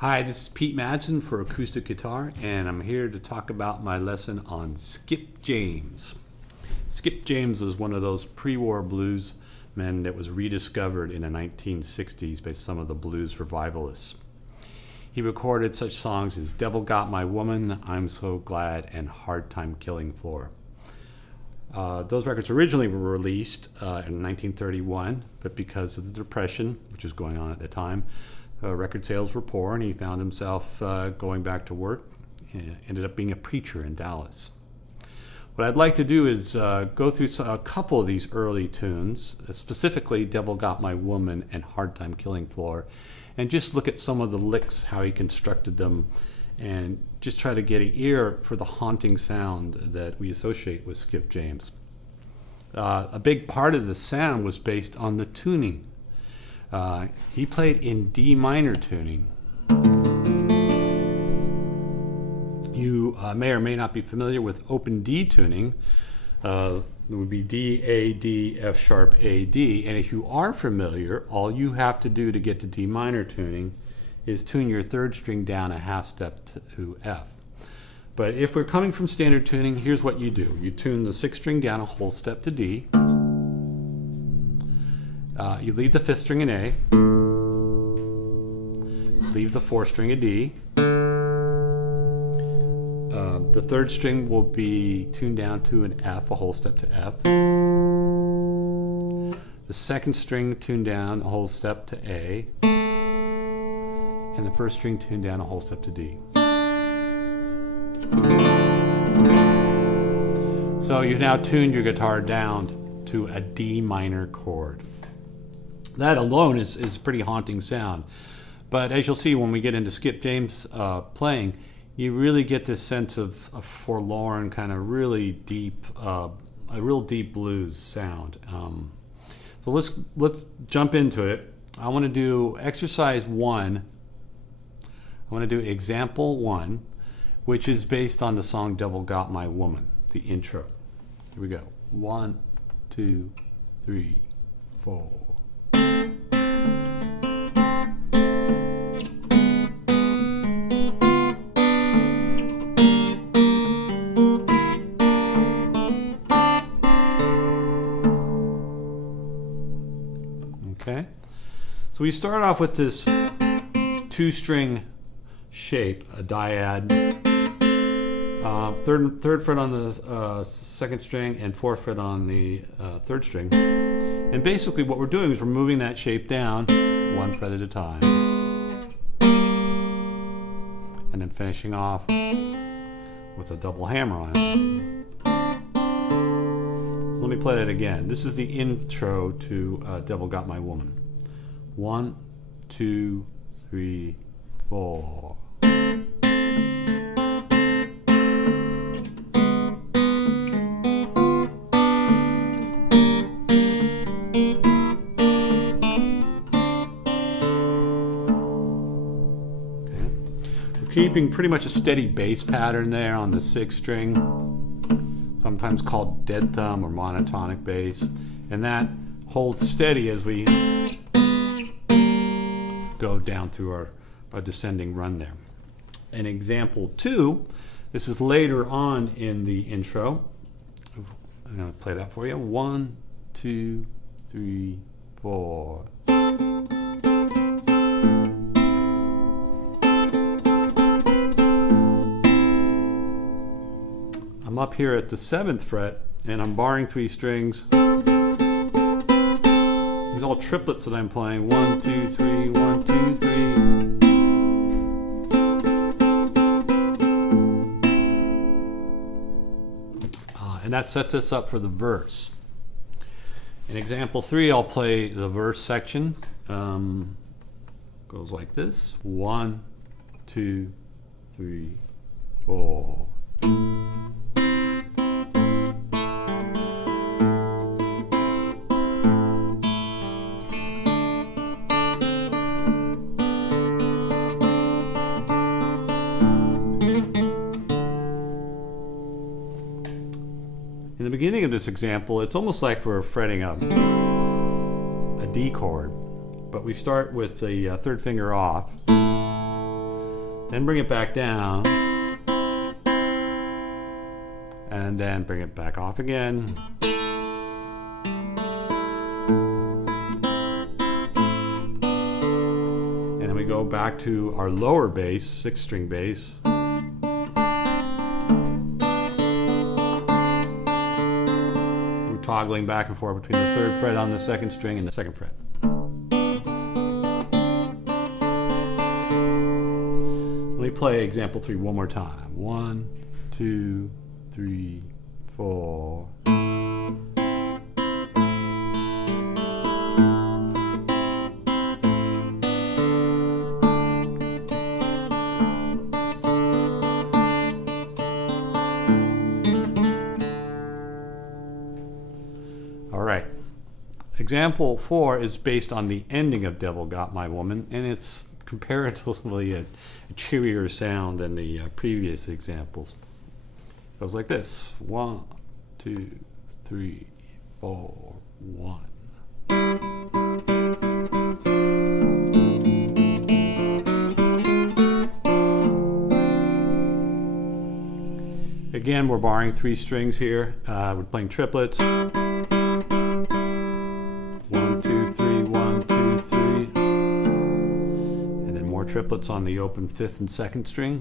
Hi, this is Pete Madsen for acoustic guitar, and I'm here to talk about my lesson on Skip James. Skip James was one of those pre-war blues men that was rediscovered in the 1960s by some of the blues revivalists. He recorded such songs as Devil Got My Woman, I'm So Glad, and Hard Time Killing Floor. Those records originally were released in 1931, but because of the Depression, which was going on at the time, record sales were poor, and he found himself going back to work. Ended up being a preacher in Dallas. What I'd like to do is go through a couple of these early tunes, specifically Devil Got My Woman and Hard Time Killing Floor, and just look at some of the licks, how he constructed them, and just try to get an ear for the haunting sound that we associate with Skip James. A big part of the sound was based on the tuning. He played in D minor tuning. You may or may not be familiar with open D tuning. It would be D, A, D, F sharp, A, D. And if you are familiar, all you have to do to get to D minor tuning is tune your third string down a half step to F. But if we're coming from standard tuning, here's what you do. You tune the sixth string down a whole step to D. You leave the fifth string in A, leave the fourth string in D. The third string will be tuned down to an F, a whole step to F. The second string tuned down a whole step to A. And the first string tuned down a whole step to D. So you've now tuned your guitar down to a D minor chord. That alone is a pretty haunting sound. But as you'll see when we get into Skip James playing, you really get this sense of a forlorn, kind of really deep, a real deep blues sound. So let's jump into it. I want to do exercise 1. I want to do example 1, which is based on the song Devil Got My Woman, the intro. Here we go. 1, 2, 3, 4. Okay, so we start off with this two-string shape, a dyad, third fret on the second string and fourth fret on the third string. And basically what we're doing is we're moving that shape down one fret at a time, and then finishing off with a double hammer on it. So let me play that again. This is the intro to Devil Got My Woman. 1, 2, 3, 4. Keeping pretty much a steady bass pattern there on the sixth string, sometimes called dead thumb or monotonic bass, and that holds steady as we go down through our descending run there. In example 2, this is later on in the intro. I'm going to play that for you. 1, 2, 3, 4. I'm up here at the 7th fret, and I'm barring 3 strings. These are all triplets that I'm playing. 1, 2, 3, 1, 2, 3. And that sets us up for the verse. In example 3, I'll play the verse section. Goes like this. 1, 2, 3, 4. In the beginning of this example, it's almost like we're fretting a D chord, but we start with the third finger off, then bring it back down, and then bring it back off again. And then we go back to our lower bass, 6-string bass. We're toggling back and forth between the 3rd fret on the 2nd string and the 2nd fret. Let me play example 3 one more time. 1, 2, 3, 4. All right. Example 4 is based on the ending of Devil Got My Woman, and it's comparatively a cheerier sound than the previous examples. It goes like this. 1, 2, 3, 4, 1. Again, we're borrowing 3 strings here. We're playing triplets. 1, 2, 3, 1, 2, 3. And then more triplets on the open 5th and 2nd string.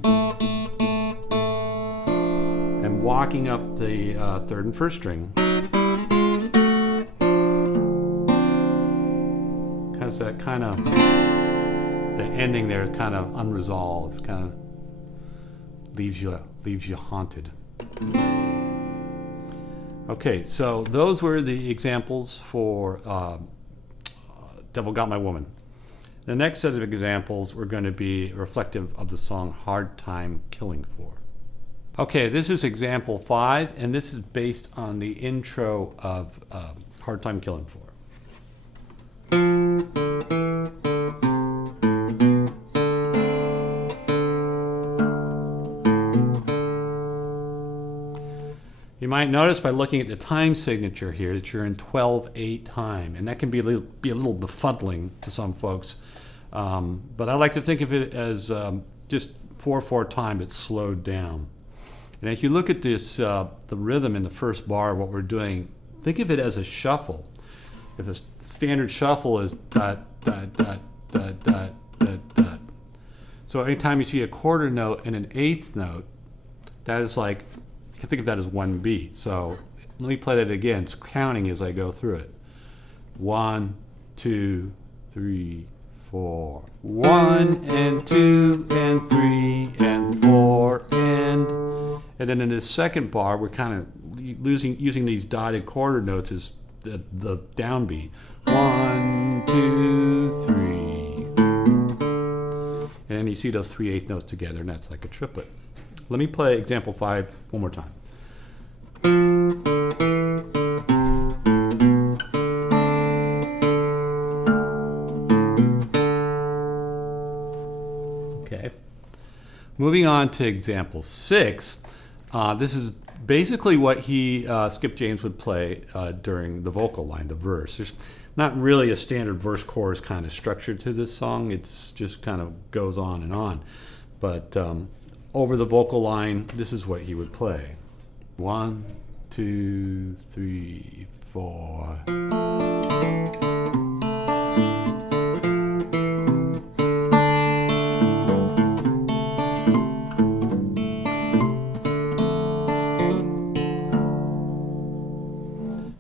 And walking up the 3rd and 1st string. Has that kind of, the ending there is kind of unresolved. It's kind of leaves you haunted. Okay, so those were the examples for Devil Got My Woman. The next set of examples were going to be reflective of the song Hard Time Killing Floor. Okay, this is example 5, and this is based on the intro of Hard Time Killing Floor. You might notice by looking at the time signature here that you're in 12/8 time, and that can be a little befuddling to some folks. But I like to think of it as just 4/4 time, but slowed down. And if you look at this, the rhythm in the first bar, what we're doing, think of it as a shuffle. If a standard shuffle is dot, dot, dot, dot, dot, dot, dot. So anytime you see a quarter note and an 8th note, that is like, you can think of that as one beat. So let me play that again. It's counting as I go through it. 1, 2, 3, 4. 1 and 2 and 3 and 4 and then in the second bar we're kind of using these dotted quarter notes as the downbeat. 1, 2, 3. And then you see those 3/8 notes together, and that's like a triplet. Let me play example 5 one more time. Okay. Moving on to example 6. This is basically what Skip James would play during the vocal line, the verse. There's not really a standard verse-chorus kind of structure to this song. It's just kind of goes on and on. But over the vocal line, this is what he would play. 1, 2, 3, 4.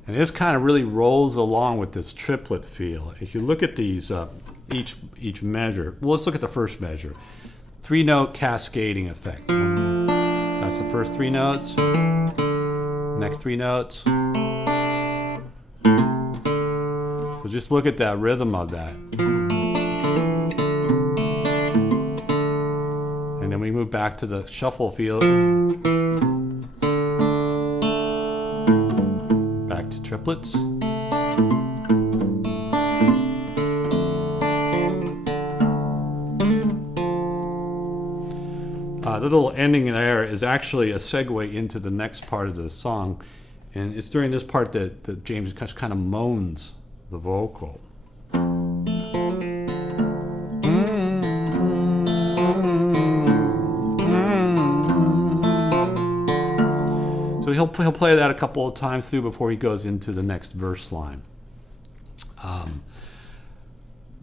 And this kind of really rolls along with this triplet feel. If you look at these, each measure, well, let's look at the first measure. 3-note cascading effect. That's the first 3 notes. Next 3 notes. So just look at that rhythm of that. And then we move back to the shuffle feel. Back to triplets. The little ending there is actually a segue into the next part of the song, and it's during this part that James kind of moans the vocal. he'll play that a couple of times through before he goes into the next verse line.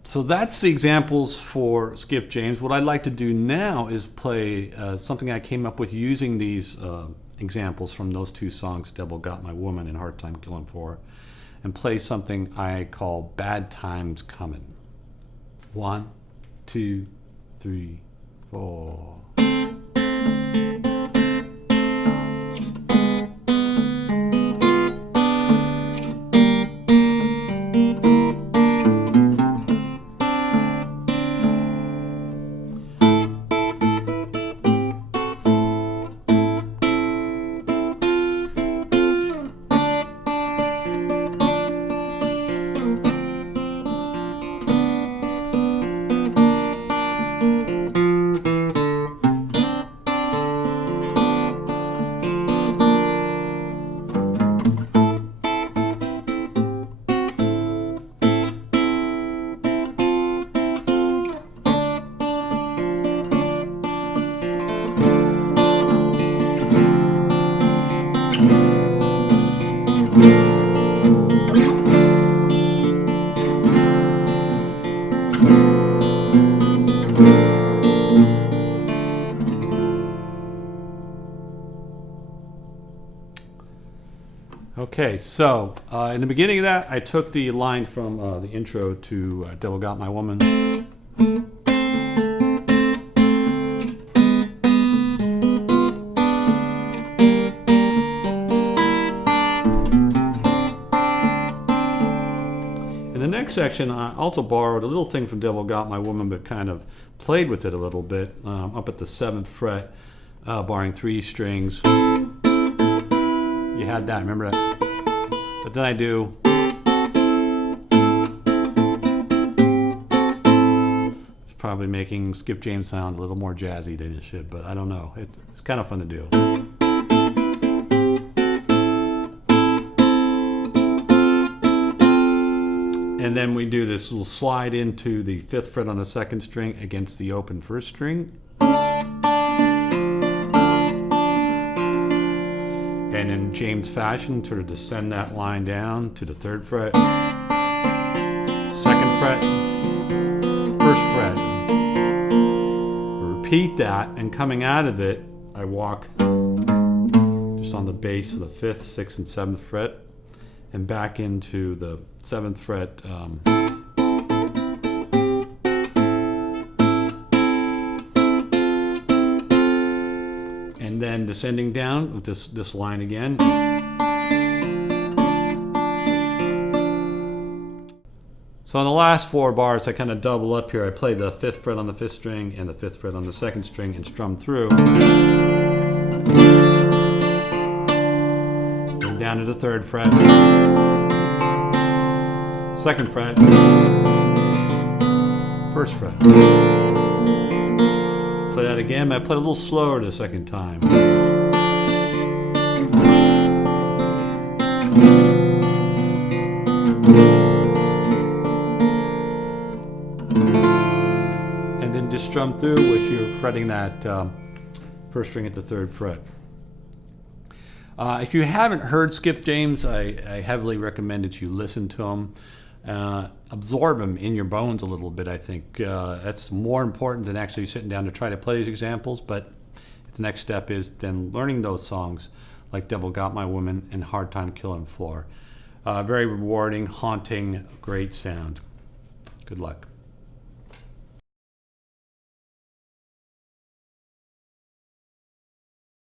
So that's the examples for Skip James. What I'd like to do now is play something I came up with using these examples from those two songs, Devil Got My Woman and Hard Time Killin' For, and play something I call Bad Times Comin'. 1, 2, 3, 4. Okay, so in the beginning of that, I took the line from the intro to Devil Got My Woman. In the next section, I also borrowed a little thing from Devil Got My Woman, but kind of played with it a little bit, up at the 7th fret, borrowing 3 strings. You had that, remember that? But then I do. It's probably making Skip James sound a little more jazzy than it should, but I don't know. It's kind of fun to do. And then we do this little slide into the 5th fret on the 2nd string against the open 1st string. And in James fashion, sort of descend that line down to the 3rd fret, 2nd fret, 1st fret. Repeat that, and coming out of it, I walk just on the base of the 5th, 6th, and 7th fret, and back into the 7th fret. And then descending down with this line again. So on the last 4 bars, I kind of double up here. I play the 5th fret on the 5th string and the 5th fret on the 2nd string and strum through. Then down to the 3rd fret, 2nd fret, 1st fret. Play that again, but I play a little slower the second time. And then just strum through with you fretting that 1st string at the 3rd fret. If you haven't heard Skip James, I heavily recommend that you listen to him. Absorb them in your bones a little bit. I think that's more important than actually sitting down to try to play these examples, but the next step is then learning those songs like Devil Got My Woman and Hard Time Killin' For. Very rewarding, haunting, great sound. Good luck.